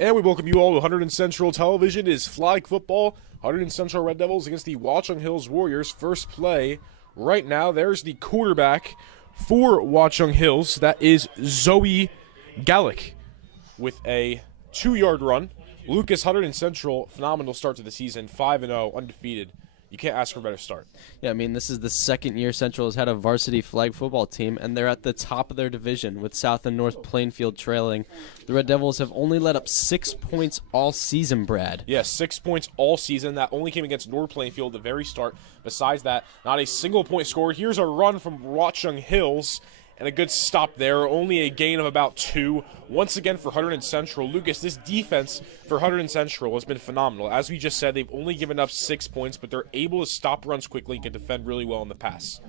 And we welcome you all to Hunterdon Central Television. It is flag football. Hunterdon Central Red Devils against the Watchung Hills Warriors. First play right now. There's the quarterback for Watchung Hills. That is Zoe Gallick with a 2-yard run. Lucas, Hunterdon Central, phenomenal start to the season. 5-0, undefeated. You can't ask for a better start. Yeah, I mean, this is the second year Central has had a varsity flag football team, and they're at the top of their division with South and North Plainfield trailing. The Red Devils have only let up 6 points all season, Brad. Yes, 6 points all season. That only came against North Plainfield at the very start. Besides that, not a single point scored. Here's a run from Watchung Hills, and a good stop there. Only a gain of about 2. Once again for Hunterdon Central. Lucas, this defense for Hunterdon Central has been phenomenal. As we just said, they've only given up 6 points, but they're able to stop runs quickly and can defend really well in the pass.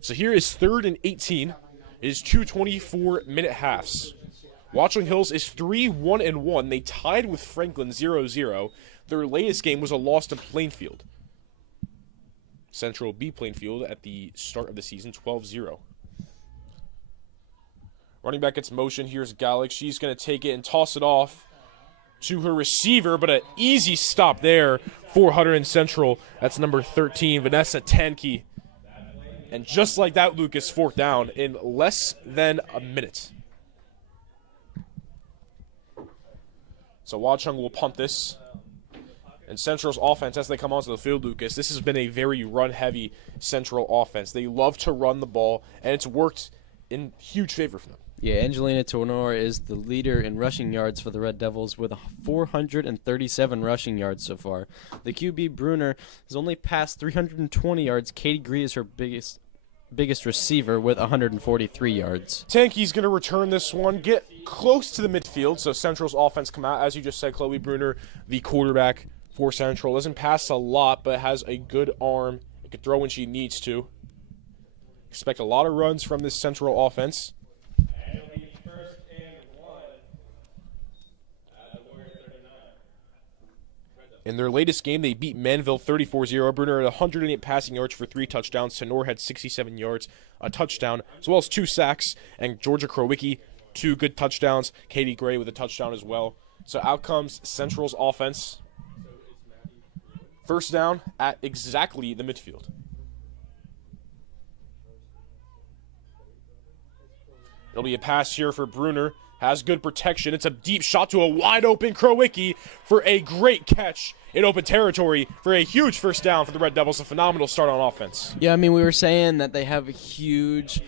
So here is 3rd and 18. It is 2:24-minute halves. Watchung Hills is 3-1-1. They tied with Franklin 0-0. Their latest game was a loss to Plainfield. Central beat Plainfield at the start of the season, 12-0. Running back gets motion. Here's Gallick. She's going to take it and toss it off to her receiver, but an easy stop there for Hunterdon Central. That's number 13, Vanessa Tankey. And just like that, Lucas, 4th down in less than a minute. So Watchung will punt this. And Central's offense, as they come onto the field, Lucas, this has been a very run-heavy Central offense. They love to run the ball, and it's worked in huge favor for them. Yeah, Angelina Tonor is the leader in rushing yards for the Red Devils with 437 rushing yards so far. The QB Bruner has only passed 320 yards. Katie Gree is her biggest receiver with 143 yards. Tankey's going to return this one, get close to the midfield, so Central's offense come out. As you just said, Chloe Bruner, the quarterback for Central, doesn't pass a lot, but has a good arm. It can throw when she needs to. Expect a lot of runs from this Central offense. In their latest game, they beat Manville 34-0. Bruner had 108 passing yards for 3 touchdowns. Tenor had 67 yards, a touchdown, as well as 2 sacks. And Georgia Krowicki, 2 good touchdowns. Katie Gray with a touchdown as well. So out comes Central's offense. First down at exactly the midfield. It'll be a pass here for Bruner. Has good protection. It's a deep shot to a wide-open Krowicki for a great catch in open territory for a huge first down for the Red Devils. A phenomenal start on offense. Yeah, I mean, we were saying that they have huge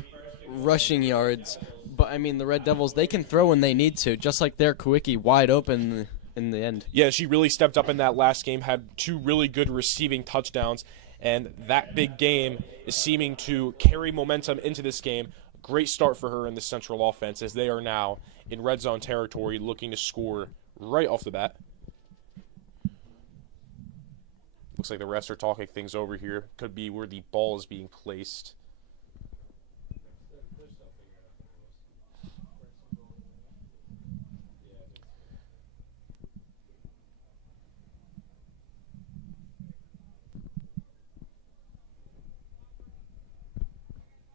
rushing yards, but, I mean, the Red Devils, they can throw when they need to, just like their Krowicki wide open in the end. Yeah, she really stepped up in that last game, had 2 really good receiving touchdowns, and that big game is seeming to carry momentum into this game. Great start for her in the Central offense as they are now in red zone territory looking to score right off the bat. Looks like the refs are talking things over here. Could be where the ball is being placed.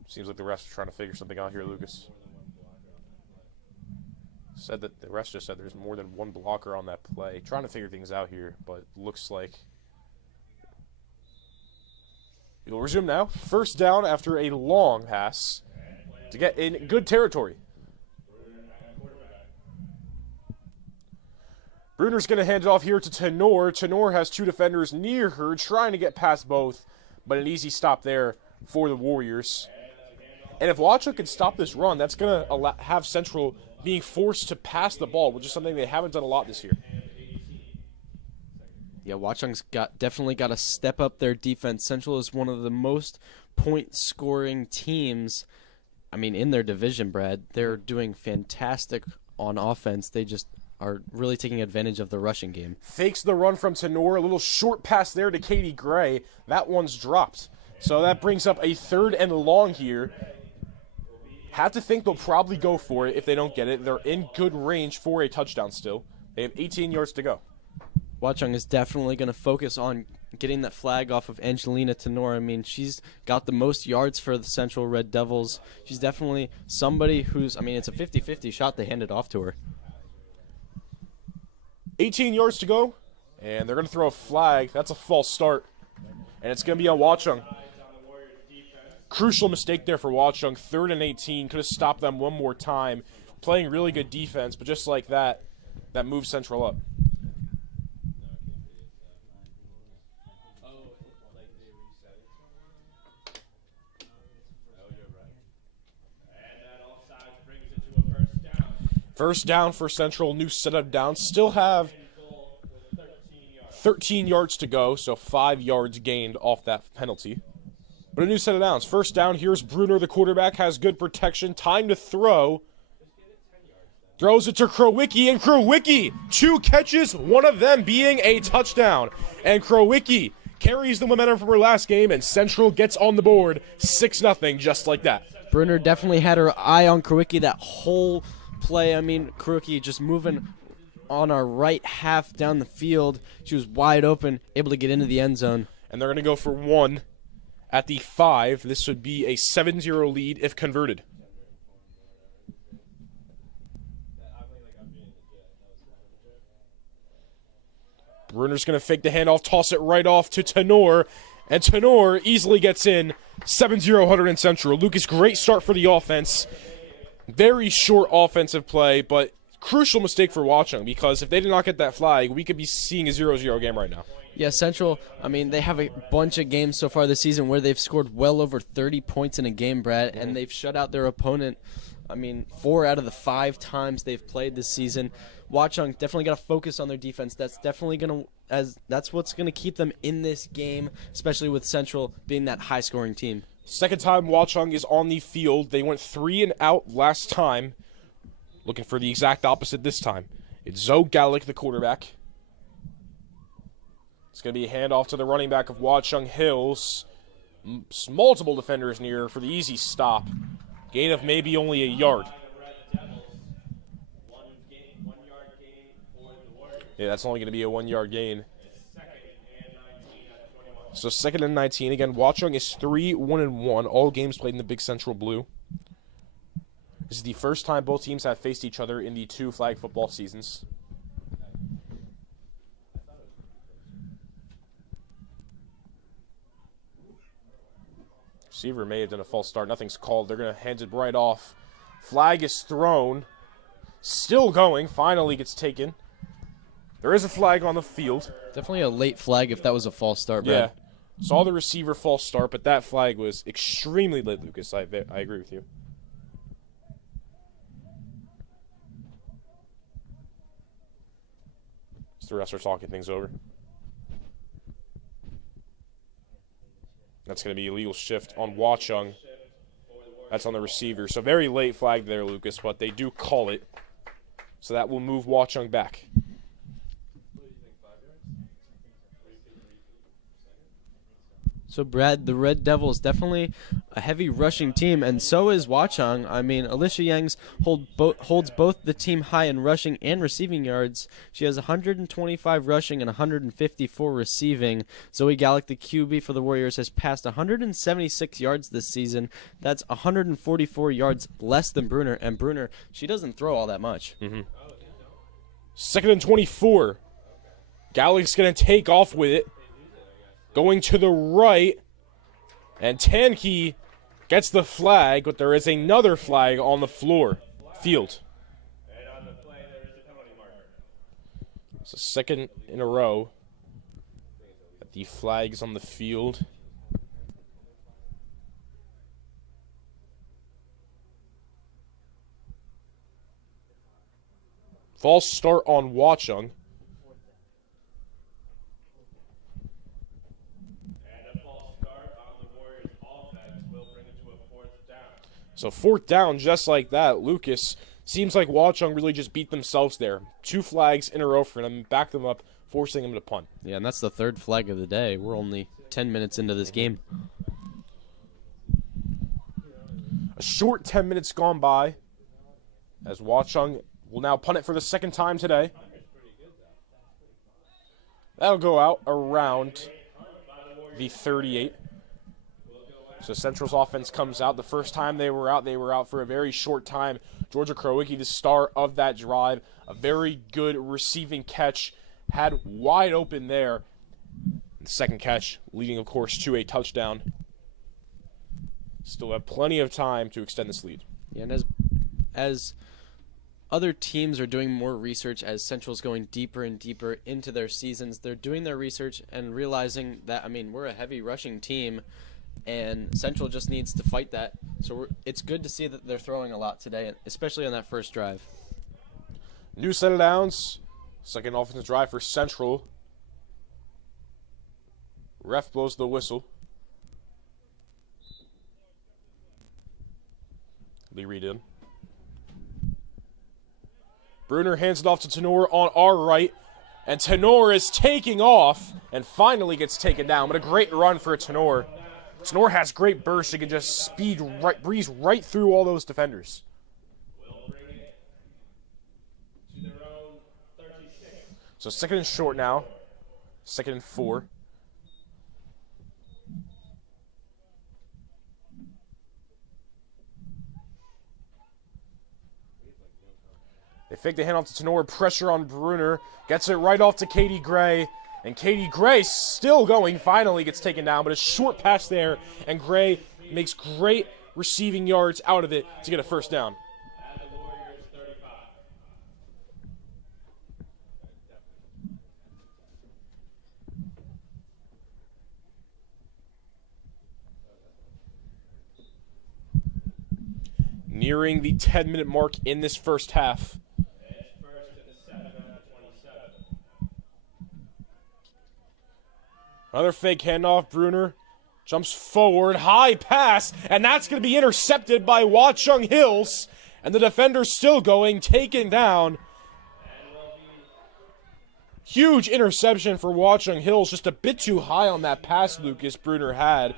Seems like the refs are trying to figure something out here, Lucas. Said that the refs just said there's more than 1 blocker on that play. Trying to figure things out here, but looks like we'll resume now. First down after a long pass to get in good territory. Bruner's going to hand it off here to Tenor. Tenor has 2 defenders near her, trying to get past both, but an easy stop there for the Warriors. And if Watchung can stop this run, that's going to have Central being forced to pass the ball, which is something they haven't done a lot this year. Yeah, Watchung's definitely got to step up their defense. Central is one of the most point-scoring teams, I mean, in their division, Brad. They're doing fantastic on offense. They just are really taking advantage of the rushing game. Fakes the run from Tenor. A little short pass there to Katie Gray. That one's dropped. So that brings up a 3rd and long here. Have to think they'll probably go for it if they don't get it. They're in good range for a touchdown still. They have 18 yards to go. Watchung is definitely going to focus on getting that flag off of Angelina Tenor. I mean, she's got the most yards for the Central Red Devils. She's definitely somebody who's, I mean, it's a 50-50 shot they handed off to her. 18 yards to go, and they're going to throw a flag. That's a false start, and it's going to be on Watchung. Crucial mistake there for Watchung. 3rd and 18. Could have stopped them one more time. Playing really good defense, but just like that, that moves Central up. First down for Central, new setup down. Still have 13 yards to go, so 5 yards gained off that penalty. But a new set of downs. First down, here's Bruner, the quarterback, has good protection. Time to throw. Throws it to Krowicki, and Krowicki, 2 catches, one of them being a touchdown. And Krowicki carries the momentum from her last game, and Central gets on the board 6-0, just like that. Bruner definitely had her eye on Krowicki that whole play. I mean, Krowicki just moving on our right half down the field. She was wide open, able to get into the end zone. And they're going to go for 1 at the 5. This would be a 7-0 lead if converted. Bruner's going to fake the handoff, toss it right off to Tenor, and Tenor easily gets in. 7-0 Hunterdon Central. Lucas, great start for the offense. Very short offensive play, but crucial mistake for Watchung, because if they did not get that flag, we could be seeing a 0-0 game right now. Yeah, Central, I mean, they have a bunch of games so far this season where they've scored well over 30 points in a game, Brad, and they've shut out their opponent. I mean, 4 out of the 5 times they've played this season. Watchung definitely got to focus on their defense. That's definitely going to, that's what's going to keep them in this game, especially with Central being that high-scoring team. Second time Watchung is on the field. They went 3 and out last time. Looking for the exact opposite this time. It's Zoe Gallick, the quarterback. It's going to be a handoff to the running back of Watchung Hills. Multiple defenders near for the easy stop. Gain of maybe only a yard. Yeah, that's only going to be a 1-yard gain. So 2nd and 19. Again, Watchung is 3-1-1. All games played in the Big Central Blue. This is the first time both teams have faced each other in the 2 flag football seasons. Receiver may have done a false start. Nothing's called. They're going to hand it right off. Flag is thrown. Still going. Finally gets taken. There is a flag on the field. Definitely a late flag if that was a false start, Brad. Yeah. Saw the receiver false start, but that flag was extremely late, Lucas. I agree with you. The rest are talking things over. That's going to be a legal shift on Watchung. That's on the receiver. So very late flag there, Lucas, but they do call it. So that will move Watchung back. So, Brad, the Red Devils definitely a heavy rushing team, and so is Watchung. I mean, Alicia Yangs holds both the team high in rushing and receiving yards. She has 125 rushing and 154 receiving. Zoe Gallick, the QB for the Warriors, has passed 176 yards this season. That's 144 yards less than Bruner, and Bruner, she doesn't throw all that much. 2nd and 24. Gallick's going to take off with it. Going to the right, and Tankey gets the flag, but there is another flag on the field. It's the 2nd in a row that the flag is on the field. False start on Watchung. So 4th down, just like that. Lucas, seems like Watchung really just beat themselves there. 2 flags in a row for them, back them up, forcing them to punt. Yeah, and that's the 3rd flag of the day. We're only 10 minutes into this game. A short 10 minutes gone by as Watchung will now punt it for the 2nd time today. That'll go out around the 38. So Central's offense comes out. The first time they were out for a very short time. Georgia Krowicki, the star of that drive. A very good receiving catch. Had wide open there. The second catch leading, of course, to a touchdown. Still have plenty of time to extend this lead. Yeah, and as other teams are doing more research, as Central's going deeper and deeper into their seasons, they're doing their research and realizing that, I mean, we're a heavy rushing team, and Central just needs to fight that. So it's good to see that they're throwing a lot today, especially on that first drive. New set of downs. Second offensive drive for Central. Ref blows the whistle. Lee Reed in. Bruner hands it off to Tenor on our right. And Tenor is taking off and finally gets taken down. But a great run for Tenor. Tenor has great burst. He can just breeze right through all those defenders. So second and short now. Second and 4. They fake the handoff to Tenor. Pressure on Bruner. Gets it right off to Katie Gray. And Katie Gray still going. Finally gets taken down. But a short pass there. And Gray makes great receiving yards out of it to get a first down. Nearing the 10-minute mark in this first half. Another fake handoff. Bruner jumps forward. High pass. And that's going to be intercepted by Watchung Hills. And the defender's still going. Taken down. Huge interception for Watchung Hills. Just a bit too high on that pass Lucas Bruner had.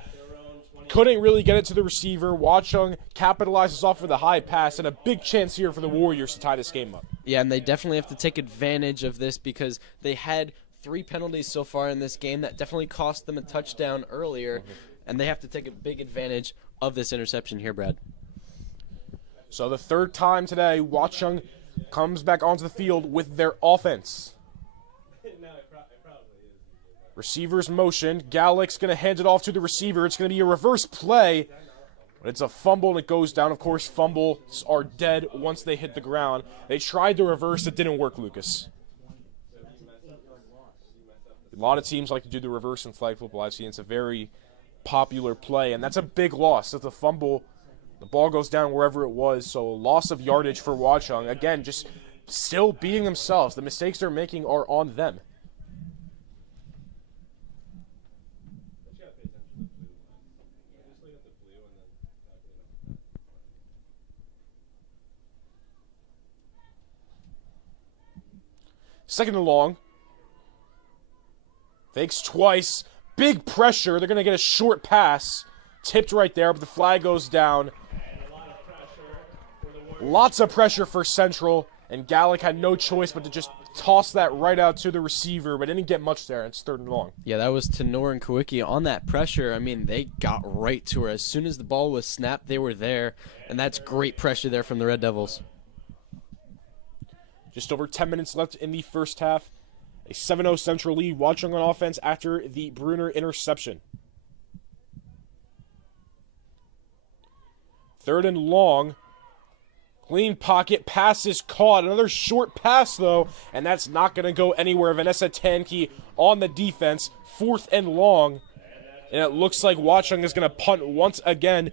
Couldn't really get it to the receiver. Watchung capitalizes off of the high pass, and a big chance here for the Warriors to tie this game up. Yeah, and they definitely have to take advantage of this because they had 3 penalties so far in this game that definitely cost them a touchdown earlier, and they have to take a big advantage of this interception here, Brad. So the third time today, Watchung comes back onto the field with their offense. Receivers motion. Gallick's going to hand it off to the receiver. It's going to be a reverse play. But it's a fumble, and it goes down. Of course, fumbles are dead once they hit the ground. They tried to reverse. It didn't work, Lucas. A lot of teams like to do the reverse in flag football. I've seen it's a very popular play, and that's a big loss. If the fumble, the ball goes down wherever it was, so loss of yardage for Watchung. Again, just still beating themselves. The mistakes they're making are on them. Second and long. Fakes twice. Big pressure. They're going to get a short pass. Tipped right there, but the flag goes down. Lots of pressure for Central, and Gallick had no choice but to just toss that right out to the receiver, but didn't get much there. It's third and long. Yeah, that was Tenor and Kawicki on that pressure. I mean, they got right to her. As soon as the ball was snapped, they were there, and that's great pressure there from the Red Devils. Just over 10 minutes left in the first half. A 7-0 Central lead. Watchung on offense after the Bruner interception. Third and long. Clean pocket. Pass is caught. Another short pass, though, and that's not going to go anywhere. Vanessa Tanke on the defense. Fourth and long. And it looks like Watchung is going to punt once again.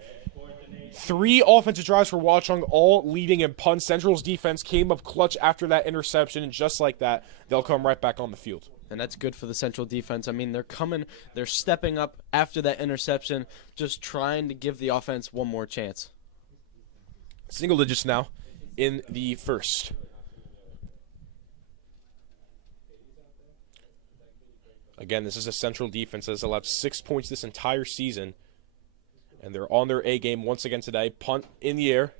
3 offensive drives for Watchung, all leading in punts. Central's defense came up clutch after that interception, and just like that, they'll come right back on the field. And that's good for the Central defense. I mean, they're stepping up after that interception, just trying to give the offense one more chance. Single digits now in the first. Again, this is a Central defense that has allowed 6 points this entire season. And they're on their A game once again today. Punt in the air.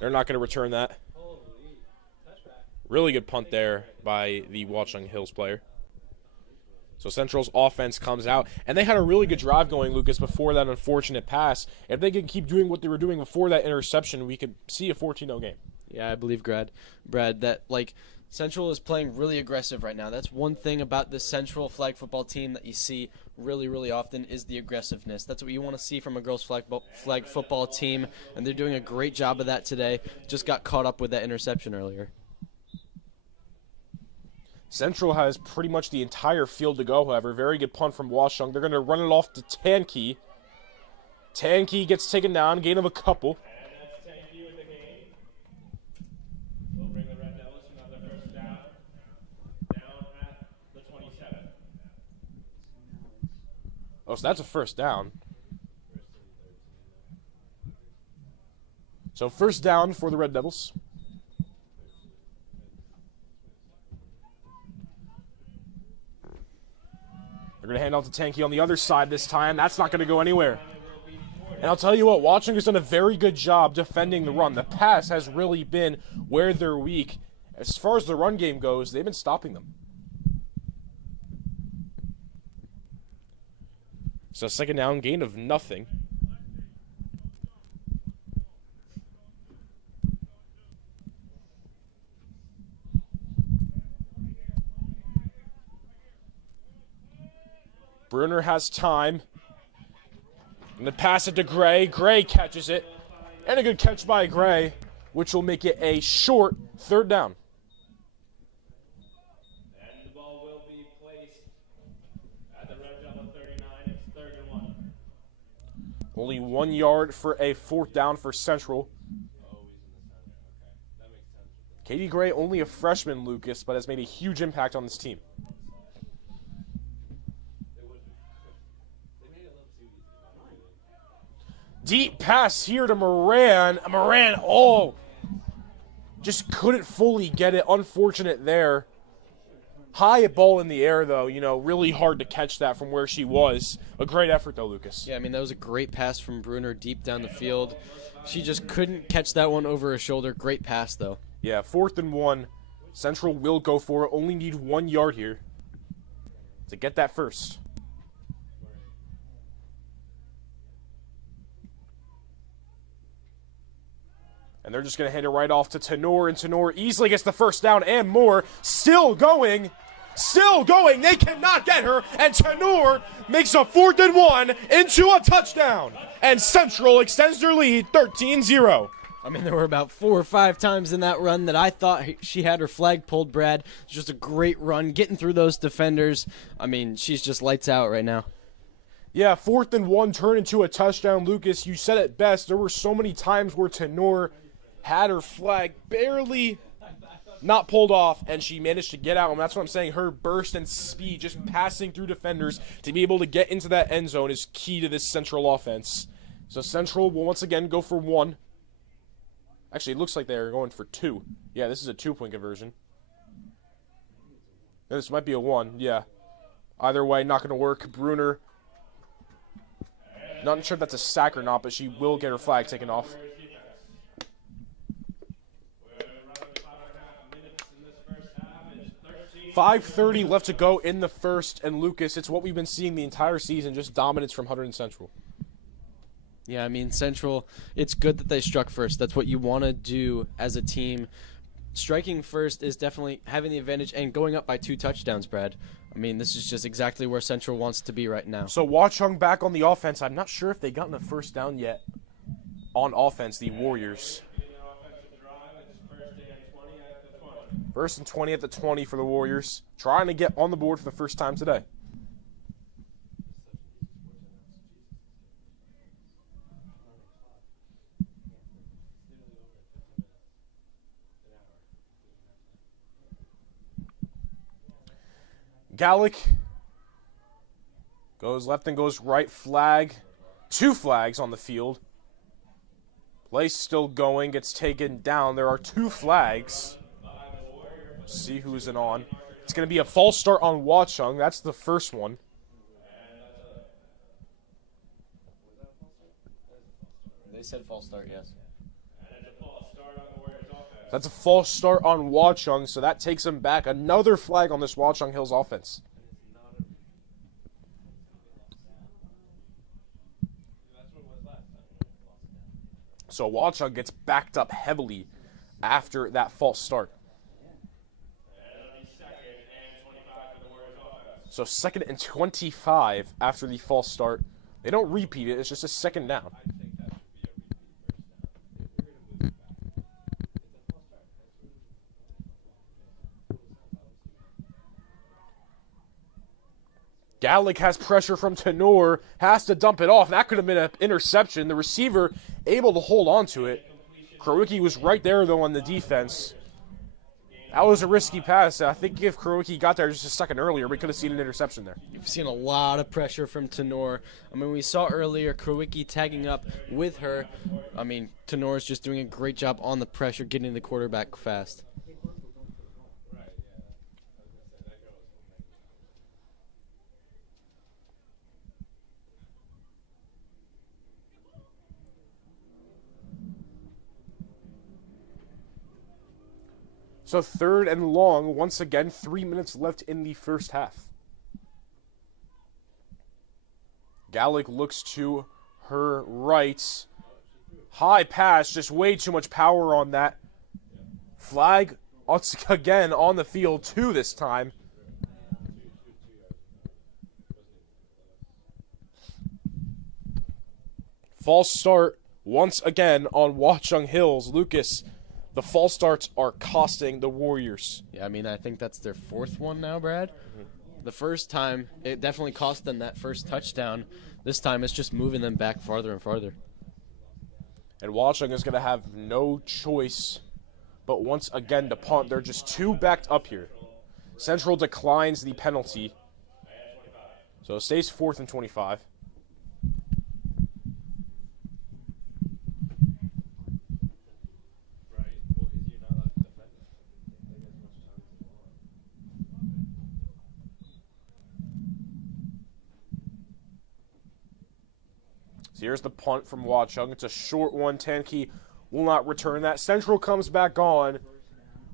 They're not going to return that. Really good punt there by the Watchung Hills player. So Central's offense comes out, and they had a really good drive going, Lucas, before that unfortunate pass. If they can keep doing what they were doing before that interception, we could see a 14-0 game. Yeah, I believe, Brad, that, Central is playing really aggressive right now. That's one thing about this Central flag football team that you see really, really often is the aggressiveness. That's what you want to see from a girls flag football team, and they're doing a great job of that today. Just got caught up with that interception earlier. Central has pretty much the entire field to go, however. Very good punt from Watchung. They're going to run it off to Tankey. Tankey gets taken down, gain of a couple. Oh, so that's a first down. So first down for the Red Devils. They're going to hand off to Tankey on the other side this time. That's not going to go anywhere. And I'll tell you what, Watchung has done a very good job defending the run. The pass has really been where they're weak. As far as the run game goes, they've been stopping them. So second down, gain of nothing. Bruner has time. And the pass it to Gray. Gray catches it. And a good catch by Gray, which will make it a short third down. And the ball will be placed at the Red Devil 39. It's 3rd and 1. Only 1 yard for a fourth down for Central. Oh, he's in the center. Okay. That makes sense. Katie Gray, only a freshman, Lucas, but has made a huge impact on this team. Deep pass here to Moran. Moran, just couldn't fully get it. Unfortunate there. High ball in the air, though. Really hard to catch that from where she was. A great effort, though, Lucas. Yeah, that was a great pass from Bruner deep down the field. She just couldn't catch that one over her shoulder. Great pass, though. Yeah, 4th and 1. Central will go for it. Only need 1 yard here to get that first. And they're just going to hand it right off to Tenor, and Tenor easily gets the first down and more. Still going. They cannot get her, and Tenor makes a 4th and 1 into a touchdown. And Central extends their lead 13-0. There were about 4 or 5 times in that run that I thought she had her flag pulled, Brad. It's just a great run, getting through those defenders. She's just lights out right now. Yeah, 4th and 1 turned into a touchdown. Lucas, you said it best. There were so many times where Tenor had her flag barely not pulled off, and she managed to get out. And that's what I'm saying. Her burst and speed, just passing through defenders to be able to get into that end zone, is key to this Central offense. So Central will once again go for 1. Actually, it looks like they're going for 2. Yeah, this is a 2-point conversion. This might be a 1, yeah. Either way, not going to work. Bruner, not sure if that's a sack or not, but she will get her flag taken off. 5:30 left to go in the first, and Lucas, it's what we've been seeing the entire season, just dominance from Hunterdon Central. Yeah, Central, it's good that they struck first. That's what you want to do as a team. Striking first is definitely having the advantage and going up by 2 touchdowns, Brad. This is just exactly where Central wants to be right now. So Watchung back on the offense. I'm not sure if they gotten a first down yet on offense, the Warriors. 1st and 20 at the 20 for the Warriors. Trying to get on the board for the first time today. Gallic goes left and goes right. Flag. 2 flags on the field. Play still going. Gets taken down. There are 2 flags. See who's in on. It's going to be a false start on Watchung. That's the first one. They said false start, yes. That's a false start on Watchung, so that takes him back. Another flag on this Watchung Hills offense. So Watchung gets backed up heavily after that false start. So 2nd and 25 after the false start. They don't repeat it. It's just a 2nd down. Gallic has pressure from Tenor, has to dump it off. That could have been an interception. The receiver able to hold on to it. Krowicki was right there, though, on the defense. That was a risky pass. I think if Krowicki got there just a second earlier, we could have seen an interception there. You've seen a lot of pressure from Tenor. I mean, we saw earlier Krowicki tagging up with her. I mean, Tenor's just doing a great job on the pressure, getting the quarterback fast. So 3rd and long, once again, 3 minutes left in the first half. Gallic looks to her right. High pass, just way too much power on that. Flag, once again, on the field, 2 this time. False start, once again, on Watchung Hills. Lucas, the false starts are costing the Warriors. Yeah, I mean, I think that's their 4th one now, Brad. The first time, it definitely cost them that first touchdown. This time, it's just moving them back farther and farther. And Watchung is going to have no choice but once again to punt. They're just 2 backed up here. Central declines the penalty. So it stays 4th and 25. Here's the punt from Watchung. It's a short one. Tankey will not return that. Central comes back on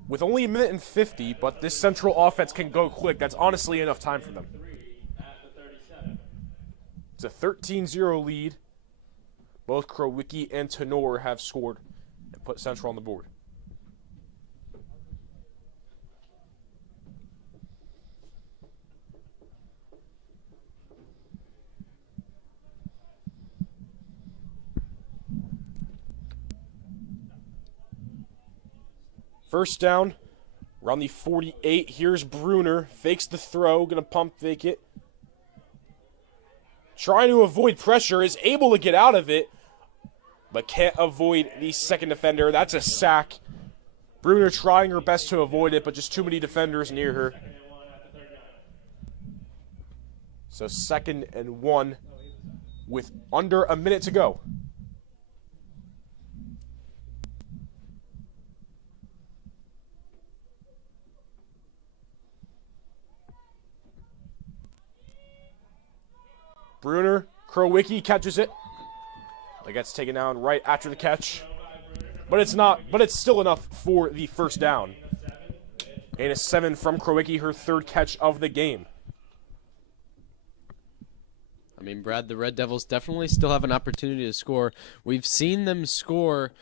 with only 1:50, but this Central offense can go quick. That's honestly enough time for them. It's a 13-0 lead. Both Krowicki and Tenor have scored and put Central on the board. First down, around the 48. Here's Bruner, fakes the throw, gonna pump fake it. Trying to avoid pressure, is able to get out of it, but can't avoid the second defender. That's a sack. Bruner trying her best to avoid it, but just too many defenders near her. So 2nd and 1 with under a minute to go. Bruner, Krowicki catches it. It gets taken down right after the catch. But it's still enough for the first down. And a 7 from Krowicki, her 3rd catch of the game. I mean, Brad, the Red Devils definitely still have an opportunity to score. We've seen them score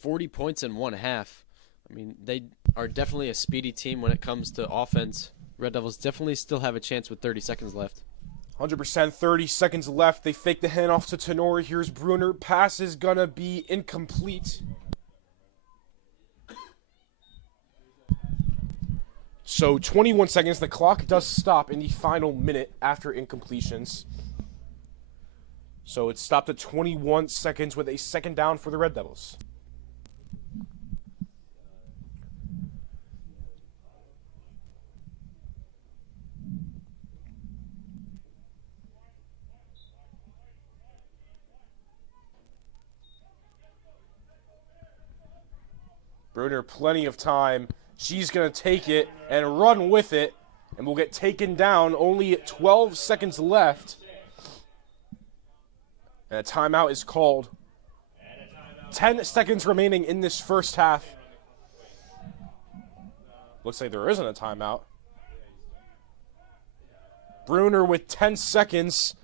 40 points in one half. I mean, they are definitely a speedy team when it comes to offense. Red Devils definitely still have a chance with 30 seconds left. 100%, 30 seconds left. They fake the handoff to Tenor. Here's Bruner. Pass is going to be incomplete. So 21 seconds. The clock does stop in the final minute after incompletions. So it stopped at 21 seconds with a 2nd down for the Red Devils. Bruner, plenty of time. She's going to take it and run with it, and will get taken down. Only 12 seconds left. And a timeout is called. 10 seconds remaining in this first half. Looks like there isn't a timeout. Bruner with 10 seconds.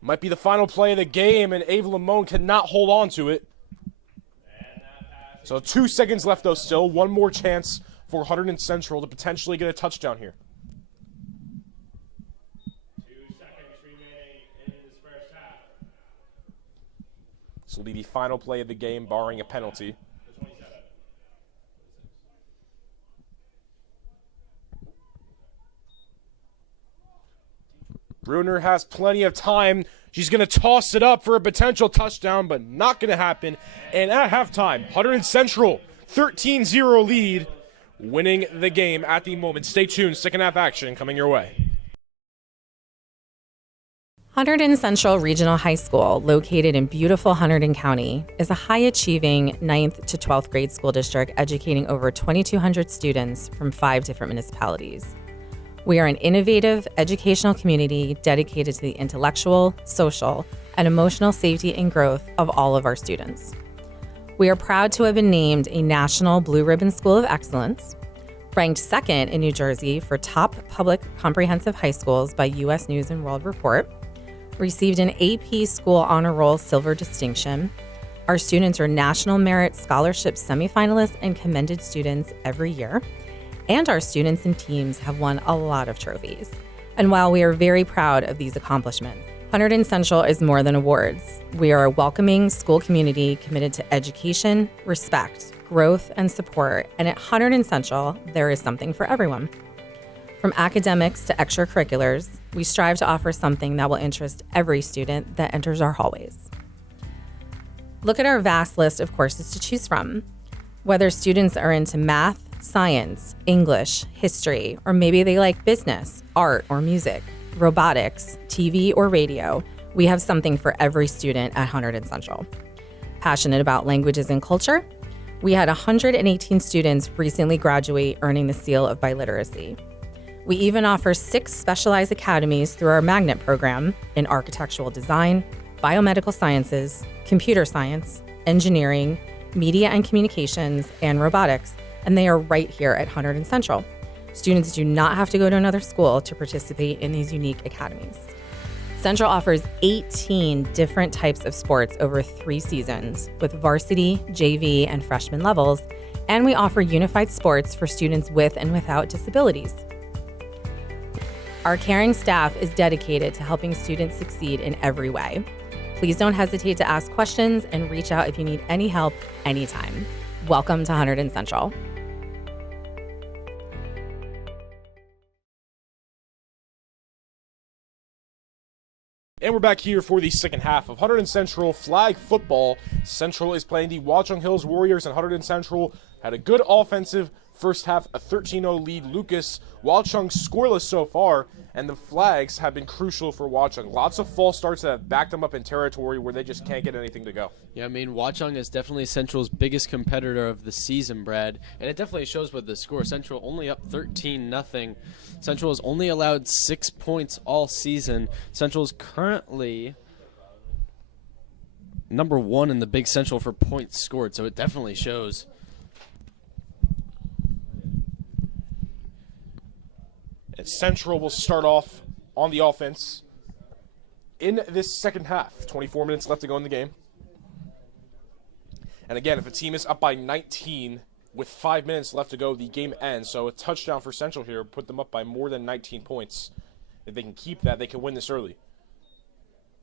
Might be the final play of the game, and Ava Lamone cannot hold on to it. So 2 seconds left, though, still. One more chance for Hunterdon Central to potentially get a touchdown here. 2 seconds remaining in this first half. This will be the final play of the game, barring a penalty. The 27. Bruner has plenty of time. She's going to toss it up for a potential touchdown, but not going to happen. And at halftime, Hunterdon Central, 13-0 lead, winning the game at the moment. Stay tuned. Second half action coming your way. Hunterdon Central Regional High School, located in beautiful Hunterdon County, is a high-achieving 9th to 12th grade school district educating over 2,200 students from 5 different municipalities. We are an innovative educational community dedicated to the intellectual, social, and emotional safety and growth of all of our students. We are proud to have been named a National Blue Ribbon School of Excellence, ranked second in New Jersey for top public comprehensive high schools by U.S. News and World Report, received an AP School Honor Roll Silver Distinction. Our students are National Merit Scholarship semifinalists and commended students every year. And our students and teams have won a lot of trophies. And while we are very proud of these accomplishments, Hunterdon Central is more than awards. We are a welcoming school community committed to education, respect, growth, and support. And at Hunterdon Central, there is something for everyone. From academics to extracurriculars, we strive to offer something that will interest every student that enters our hallways. Look at our vast list of courses to choose from. Whether students are into math, science, English, history, or maybe they like business, art, or music, robotics, TV, or radio, we have something for every student at Hunterdon Central. Passionate about languages and culture? We had 118 students recently graduate earning the seal of biliteracy. We even offer 6 specialized academies through our magnet program in architectural design, biomedical sciences, computer science, engineering, media and communications, and robotics, and they are right here at Hunterdon Central. Students do not have to go to another school to participate in these unique academies. Central offers 18 different types of sports over 3 seasons with varsity, JV, and freshman levels, and we offer unified sports for students with and without disabilities. Our caring staff is dedicated to helping students succeed in every way. Please don't hesitate to ask questions and reach out if you need any help anytime. Welcome to Hunterdon Central. And we're back here for the second half of Hunterdon Central flag football. Central is playing the Watchung Hills Warriors, and Hunterdon Central had a good offensive first half, a 13-0 lead. Lucas, Watchung scoreless so far, and the flags have been crucial for Watchung. Lots of false starts that have backed them up in territory where they just can't get anything to go. Yeah, I mean, Watchung is definitely Central's biggest competitor of the season, Brad, and it definitely shows with the score. Central only up 13-0. Central has only allowed 6 points all season. Central is currently number 1 in the Big Central for points scored, so it definitely shows. And Central will start off on the offense in this second half. 24 minutes left to go in the game. And again, if a team is up by 19 with 5 minutes left to go, the game ends. So a touchdown for Central here put them up by more than 19 points. If they can keep that, they can win this early.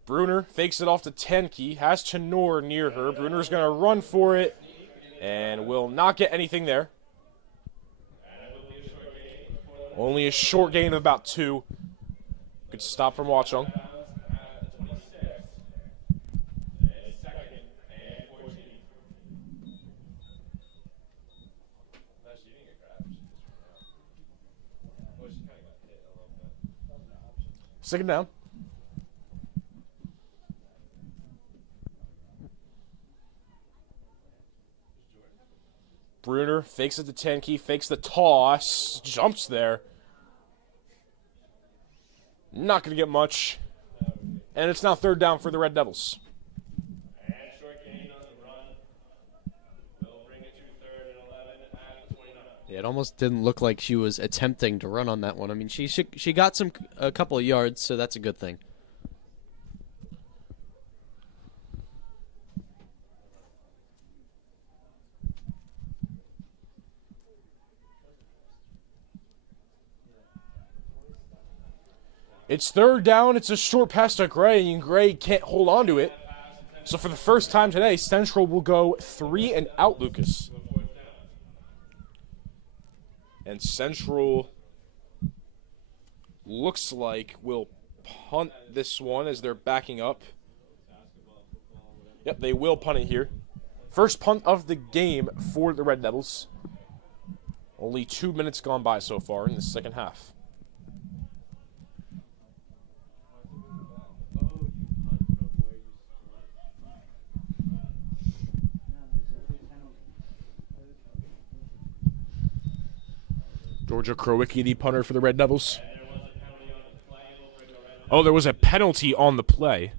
Bruner fakes it off to Tenke, has Tenor near her. Bruner's going to run for it and will not get anything there. Only a short gain of about 2. Good stop from Watchung. Second down. Bruner fakes it to Tenke, fakes the toss, jumps there. Not going to get much. And it's now third down for the Red Devils. And short gain on the run. Will bring it to 3rd and 11 at the 29. Yeah, it almost didn't look like she was attempting to run on that one. I mean, she got a couple of yards, so that's a good thing. It's third down. It's a short pass to Gray, and Gray can't hold on to it. So for the first time today, Central will go 3 and out, Lucas. And Central looks like will punt this one as they're backing up. Yep, they will punt it here. First punt of the game for the Red Devils. Only 2 minutes gone by so far in the second half. Georgia Krowicki, the punter for the Red Devils. Oh, there was a penalty on the play.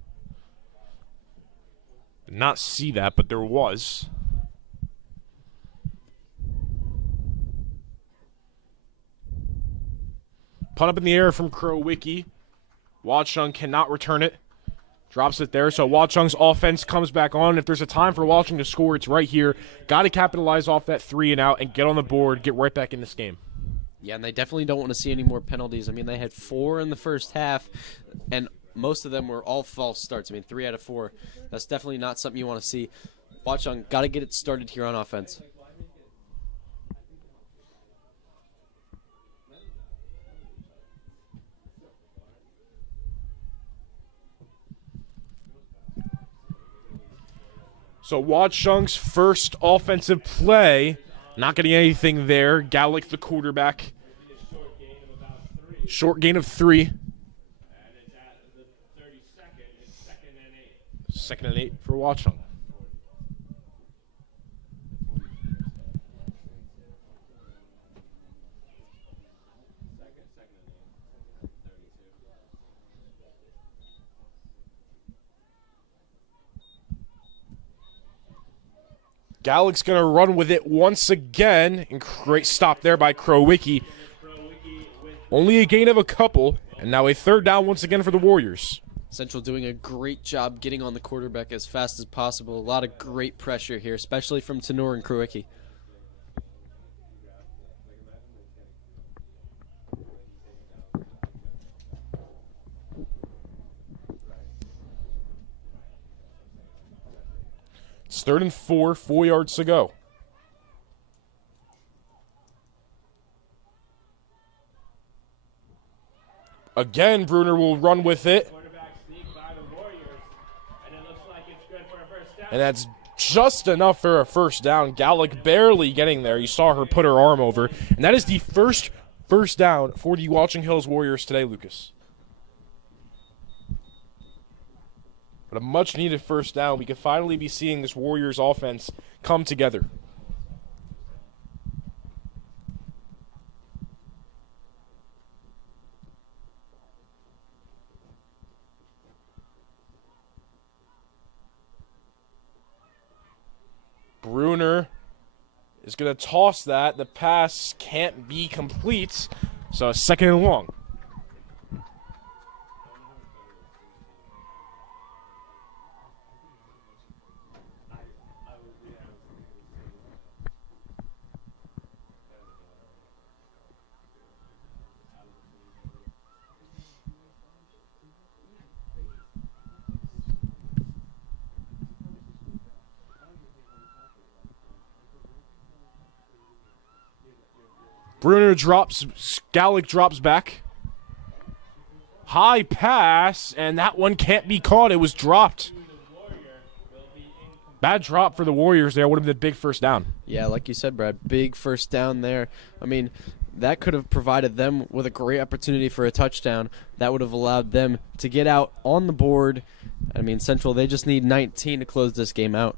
Did not see that, but there was. Punt up in the air from Krowicki. Watchung cannot return it. Drops it there, so Watchung's offense comes back on. If there's a time for Watchung to score, it's right here. Got to capitalize off that 3 and out and get on the board, get right back in this game. Yeah, and they definitely don't want to see any more penalties. I mean, they had 4 in the first half, and most of them were all false starts. I mean, 3 out of 4. That's definitely not something you want to see. Watchung got to get it started here on offense. So Watchung's first offensive play. Not getting anything there. Gallick, the quarterback. Short gain of 3. And it's at the 32nd. It's 2nd and 8. 2nd and 8 for Watchung. Gallick's going to run with it once again. And great stop there by Krowicki. Only a gain of a couple. And now a third down once again for the Warriors. Central doing a great job getting on the quarterback as fast as possible. A lot of great pressure here, especially from Tenor and Krowicki. It's 3rd and 4, 4 yards to go. Again, Bruner will run with it. Quarterback sneak by the Warriors, and it looks like it's good for a first down. And that's just enough for a first down. Gallick barely getting there. You saw her put her arm over. And that is the first down for the Watchung Hills Warriors today, Lucas. But a much-needed first down. We could finally be seeing this Warriors offense come together. Bruner is going to toss that. The pass can't be complete, so 2nd and long. Bruner drops, Gallick drops back. High pass, and that one can't be caught. It was dropped. Bad drop for the Warriors there. Would have been a big first down. Yeah, like you said, Brad, big first down there. I mean, that could have provided them with a great opportunity for a touchdown. That would have allowed them to get out on the board. I mean, Central, they just need 19 to close this game out.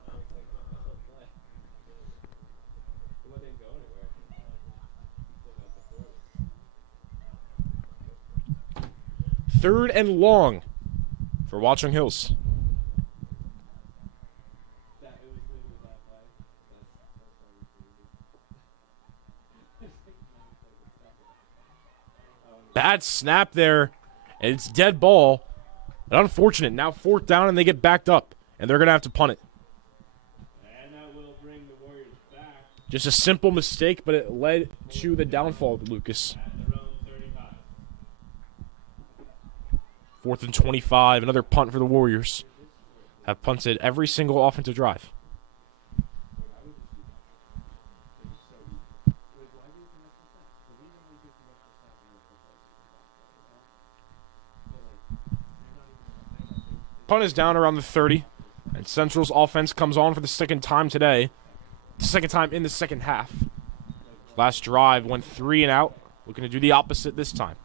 3rd and long for Watchung Hills. Bad snap there, and it's dead ball. And unfortunate. Now 4th down, and they get backed up, and they're going to have to punt it. And that will bring the Warriors back Just a simple mistake, but it led to the downfall of Lucas. at their own 35. 4th and 25, another punt for the Warriors. Have punted every single offensive drive. Punt is down around the 30, and Central's offense comes on for the second time today. Second time in the second half. Last drive went 3 and out. Looking to do the opposite this time.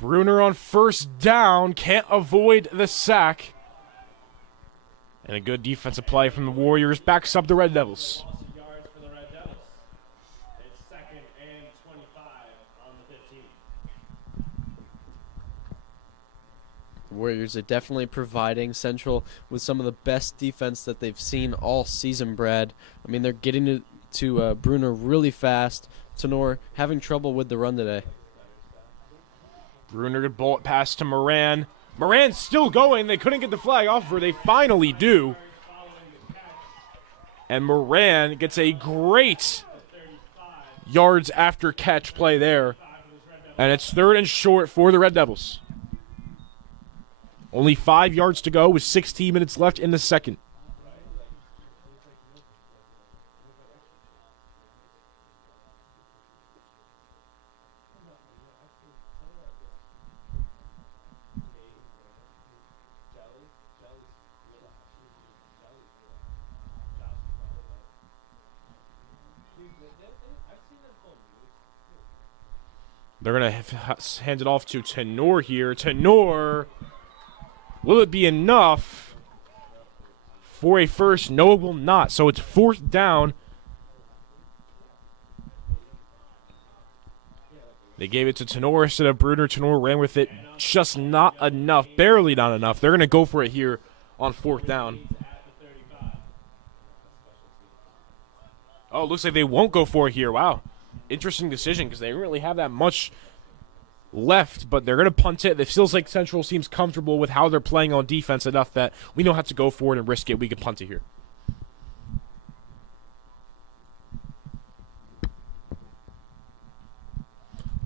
Bruner on first down, can't avoid the sack. And a good defensive play from the Warriors backs up the Red Devils. Yards for the Red Devils. It's 2nd and 25 on the 15. The Warriors are definitely providing Central with some of the best defense that they've seen all season, Brad. I mean, they're getting to Bruner really fast. Tenor having trouble with the run today. Bruner, good bullet pass to Moran. Moran's still going. They couldn't get the flag off her. They finally do. And Moran gets a great yards after catch play there. And it's 3rd and short for the Red Devils. Only 5 yards to go with 16 minutes left in the second. They're going to hand it off to Tenor here. Tenor, will it be enough for a first? No, it will not. So it's 4th down. They gave it to Tenor instead of Bruner. Tenor ran with it. Just not enough. Barely not enough. They're going to go for it here on 4th down. Oh, it looks like they won't go for it here. Wow. Interesting decision because they don't really have that much left, but they're going to punt it. It feels like Central seems comfortable with how they're playing on defense enough that we don't have to go for it and risk it. We can punt it here.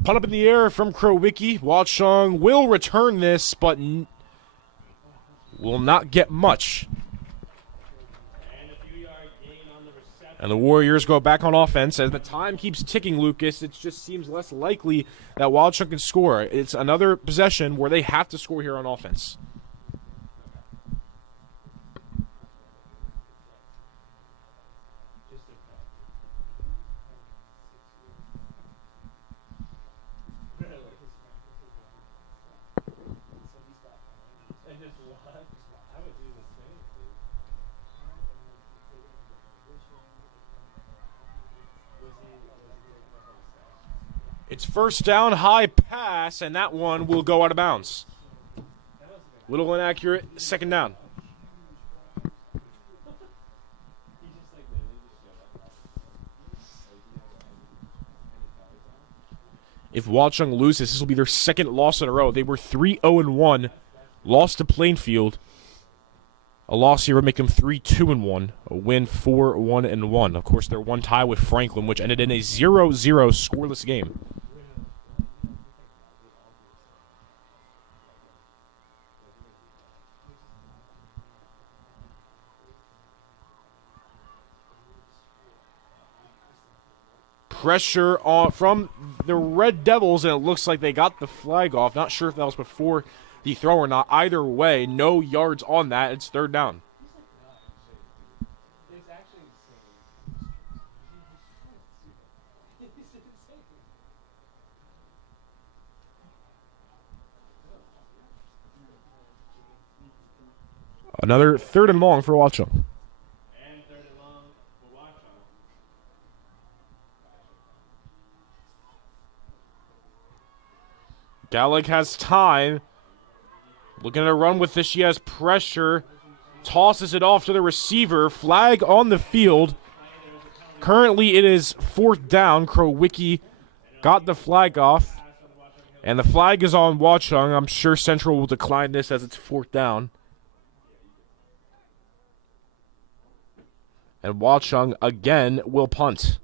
Punt up in the air from Krowicki. Watchung will return this, but will not get much. And the Warriors go back on offense. As the time keeps ticking, Lucas, it just seems less likely that Watchung can score. It's another possession where they have to score here on offense. It's 1st down, high pass, and that one will go out of bounds. Little inaccurate, 2nd down. If Watchung loses, this will be their 2nd loss in a row. They were 3-0-1, lost to Plainfield. A loss here would make them 3-2-1, a win 4-1-1. Of course, their one tie with Franklin, which ended in a 0-0 scoreless game. Pressure on from the Red Devils, and it looks like they got the flag off. Not sure if that was before the throw or not. Either way, no yards on that. It's 3rd down. Another 3rd and long for Watchung. Gallic has time. Looking to run with this. She has pressure. tosses it off to the receiver. Flag on the field. Currently, it is 4th down. Krowicki got the flag off. And the flag is on Watchung. I'm sure Central will decline this as it's 4th down. And Watchung again will punt.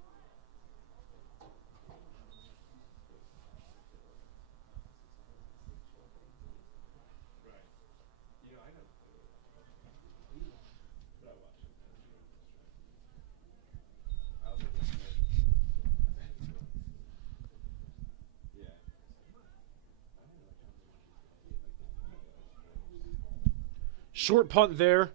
Short punt there.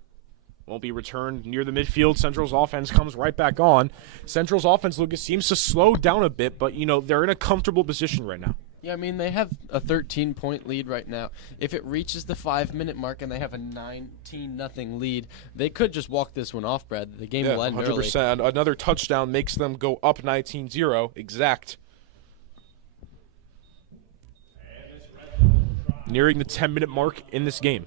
Won't be returned near the midfield. Central's offense comes right back on. Central's offense, Lucas, seems to slow down a bit, but, they're in a comfortable position right now. Yeah, I mean, they have a 13-point lead right now. If it reaches the 5-minute mark and they have a 19-0 lead, they could just walk this one off, Brad. The game will end 100%. early. Another touchdown makes them go up 19-0. Exact. Nearing the 10-minute mark in this game.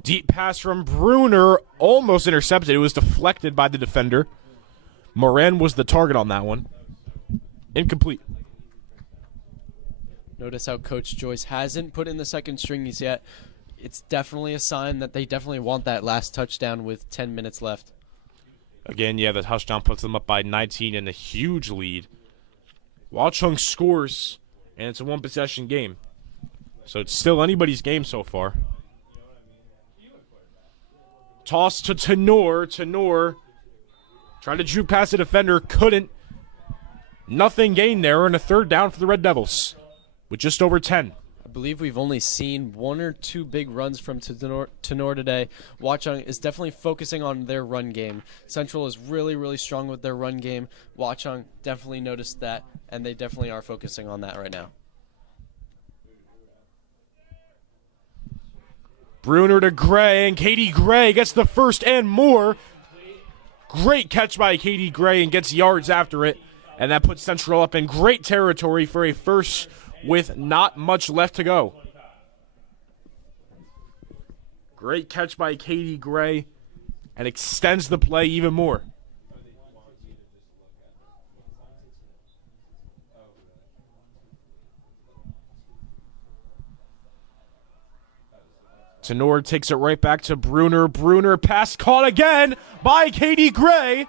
Deep pass from Bruner, almost intercepted. It was deflected by the defender. Moran was the target on that one. Incomplete. Notice how Coach Joyce hasn't put in the second stringies yet. It's definitely a sign that they definitely want that last touchdown with 10 minutes left. Again, the touchdown puts them up by 19 and a huge lead. Watchung scores, and it's a one-possession game. So it's still anybody's game so far. Toss to Tenor. Tenor tried to juke past the defender. Couldn't. Nothing gained there, and a 3rd down for the Red Devils with just over 10. I believe we've only seen 1 or 2 big runs from Tenor today. Watchung is definitely focusing on their run game. Central is really, really strong with their run game. Watchung definitely noticed that, and they definitely are focusing on that right now. Bruner to Gray, and Katie Gray gets the first and more. Great catch by Katie Gray and gets yards after it. And that puts Central up in great territory for a first with not much left to go. Great catch by Katie Gray and extends the play even more. Tenor takes it right back to Bruner. Bruner pass caught again by Katie Gray.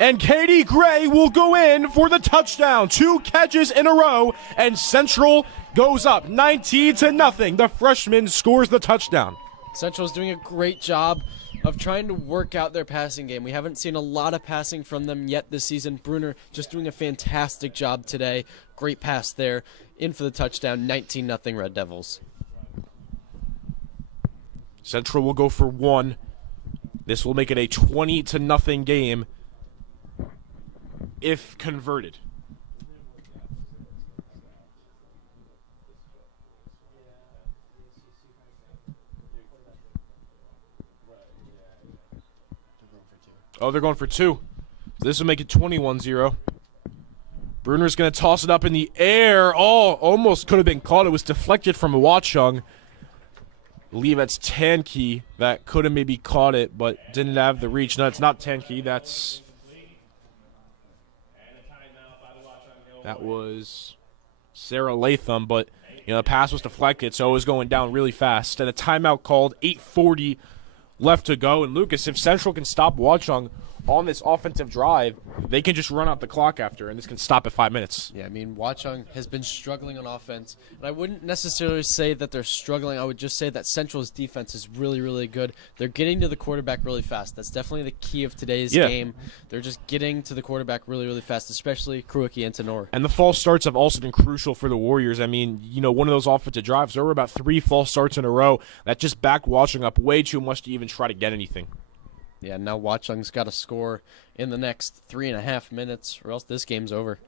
And Katie Gray will go in for the touchdown. 2 catches in a row, and Central goes up 19-0. The freshman scores the touchdown. Central's doing a great job of trying to work out their passing game. We haven't seen a lot of passing from them yet this season. Bruner just doing a fantastic job today. Great pass there. In for the touchdown. 19-0 Red Devils. Central will go for 1. This will make it a 20-0 game if converted. Oh, they're going for 2. This will make it 21-0. Bruner's going to toss it up in the air. Oh, almost could have been caught. It was deflected from Watchung. I believe that's Tankey that could have maybe caught it, but didn't have the reach. No, it's not Tankey. That was Sarah Latham, but the pass was deflected, so it was going down really fast. And a timeout called, 8:40 left to go. And Lucas, if Central can stop Watchung on this offensive drive, they can just run out the clock after, and this can stop at 5 minutes. Yeah, I mean, Watchung has been struggling on offense. And I wouldn't necessarily say that they're struggling. I would just say that Central's defense is really, really good. They're getting to the quarterback really fast. That's definitely the key of today's game. They're just getting to the quarterback really, really fast, especially Krowicki and Tenor. And the false starts have also been crucial for the Warriors. I mean, one of those offensive drives, there were about 3 false starts in a row that just backed Watchung up way too much to even try to get anything. Yeah, now Watchung's got to score in the next 3.5 minutes, or else this game's over.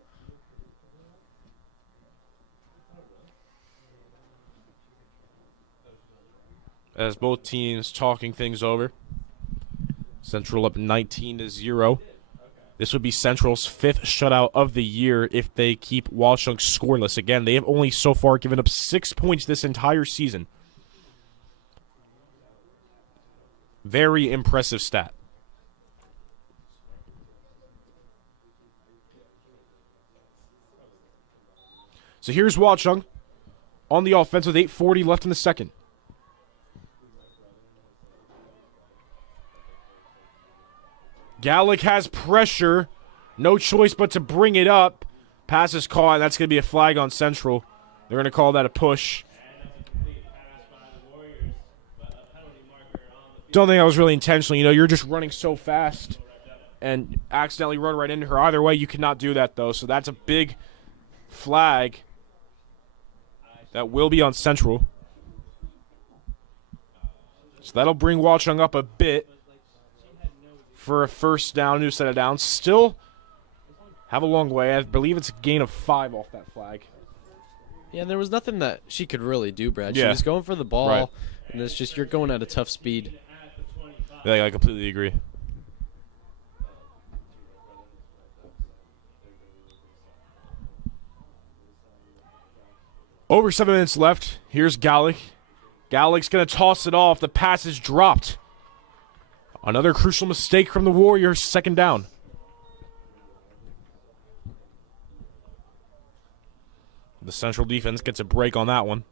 as both teams talking things over. Central up 19-0. This would be Central's 5th shutout of the year if they keep Watchung scoreless. Again, they have only so far given up 6 points this entire season. Very impressive stat. So here's Watchung on the offense with 8:40 left in the second. Gallic has pressure. No choice but to bring it up. Pass is caught, and that's going to be a flag on Central. They're going to call that a push. Don't think that was really intentional. You know, you're just running so fast and accidentally run right into her. Either way, you cannot do that, though. So that's a big flag that will be on Central. So that'll bring Watchung up a bit for a first down, new set of downs. Still have a long way. I believe it's a gain of 5 off that flag. Yeah, and there was nothing that she could really do, Brad. She Yeah. was going for the ball, Right. and it's just you're going at a tough speed. Yeah, I completely agree. Over 7 minutes left. Here's Gallic. Gallic's going to toss it off. The pass is dropped. Another crucial mistake from the Warriors. Second down. The Central defense gets a break on that one.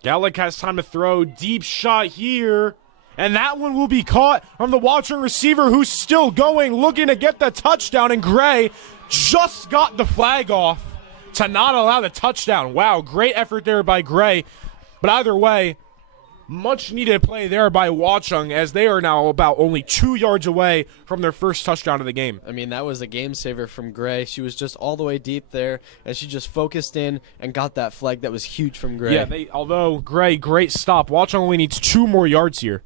Gallic has time to throw. Deep shot here. And that one will be caught from the Watchung receiver who's still going, looking to get the touchdown. And Gray just got the flag off to not allow the touchdown. Wow, great effort there by Gray. But either way, much needed play there by Watchung as they are now about only 2 yards away from their first touchdown of the game. I mean, that was a game saver from Gray. She was just all the way deep there, and she just focused in and got that flag that was huge from Gray. Yeah, although Gray, great stop. Watchung only needs 2 more yards here.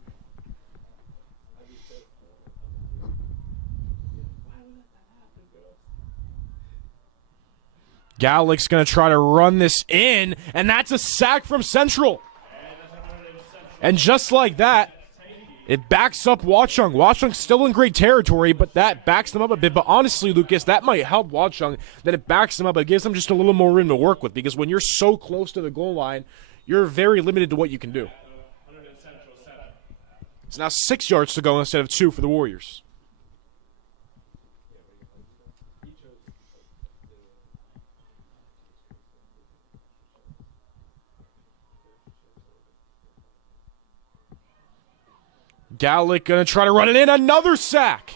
Gallic's going to try to run this in, and that's a sack from Central. And just like that, it backs up Watchung. Watchung's still in great territory, but that backs them up a bit. But honestly, Lucas, that might help Watchung that it backs them up. It gives them just a little more room to work with because when you're so close to the goal line, you're very limited to what you can do. It's now 6 yards to go instead of 2 for the Warriors. Gallic going to try to run it in. Another sack.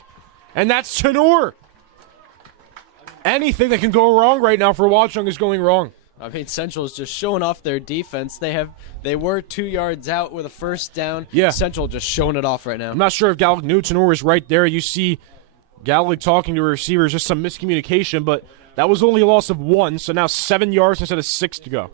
And that's Tenor. Anything that can go wrong right now for Watchung is going wrong. I mean, Central's just showing off their defense. They were 2 yards out with a first down. Yeah. Central just showing it off right now. I'm not sure if Gallic knew Tenor was right there. You see Gallic talking to her receivers, just some miscommunication, but that was only a loss of 1, so now 7 yards instead of 6 to go.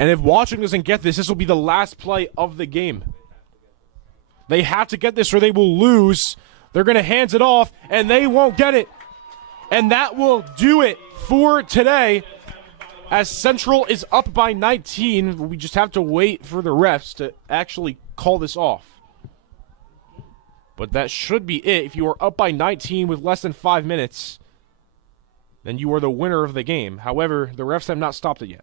And if Watchung doesn't get this, this will be the last play of the game. They have to get this or they will lose. They're going to hand it off, and they won't get it. And that will do it for today as Central is up by 19. We just have to wait for the refs to actually call this off. But that should be it. If you are up by 19 with less than 5 minutes, then you are the winner of the game. However, the refs have not stopped it yet.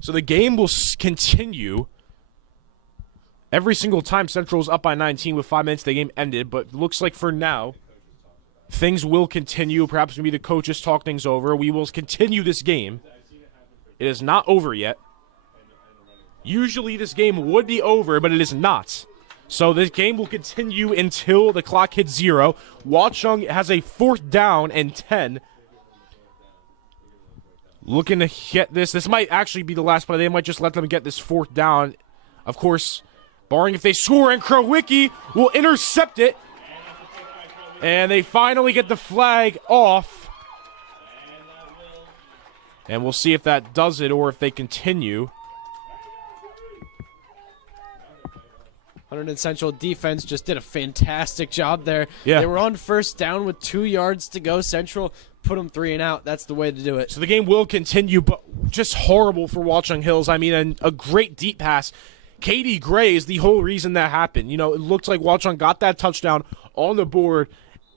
So the game will continue Every single time Central was up by 19 with 5 minutes, the game ended. But looks like for now, things will continue. Perhaps maybe the coaches talk things over. We will continue this game. It is not over yet. Usually this game would be over, but it is not. So this game will continue until the clock hits 0. Watchung has a 4th down and 10. Looking to get this. This might actually be the last play. They might just let them get this 4th down. Of course, barring if they score, and Krowicki will intercept it. And they finally get the flag off. And we'll see if that does it or if they continue. Hunterdon Central defense just did a fantastic job there. Yeah. They were on 1st down with 2 yards to go. Central put them 3 and out. That's the way to do it. So the game will continue, but just horrible for Watchung Hills. I mean, a great deep pass. Katie Gray is the whole reason that happened. You know, it looked like Watchung got that touchdown on the board.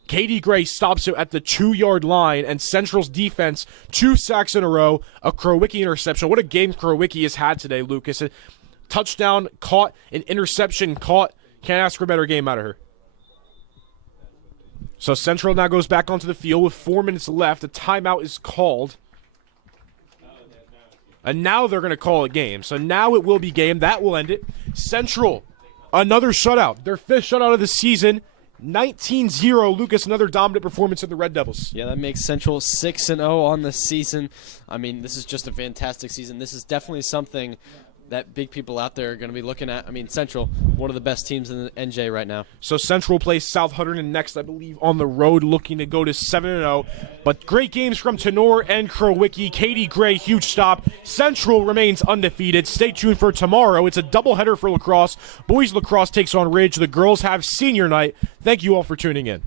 Katie Gray stops it at the 2-yard line, and Central's defense, 2 sacks in a row, a Krowicki interception. What a game Krowicki has had today, Lucas. Touchdown caught, an interception caught. Can't ask for a better game out of her. So Central now goes back onto the field with 4 minutes left. A timeout is called. And now they're going to call a game. So now it will be game. That will end it. Central, another shutout. Their 5th shutout of the season. 19-0. Lucas, another dominant performance of the Red Devils. Yeah, that makes Central 6-0 on the season. I mean, this is just a fantastic season. This is definitely something that big people out there are going to be looking at. I mean, Central, one of the best teams in the NJ right now. So Central plays South Hunterdon next, I believe, on the road, looking to go to 7-0. But great games from Tenor and Krowicki. Katie Gray, huge stop. Central remains undefeated. Stay tuned for tomorrow. It's a doubleheader for lacrosse. Boys lacrosse takes on Ridge. The girls have senior night. Thank you all for tuning in.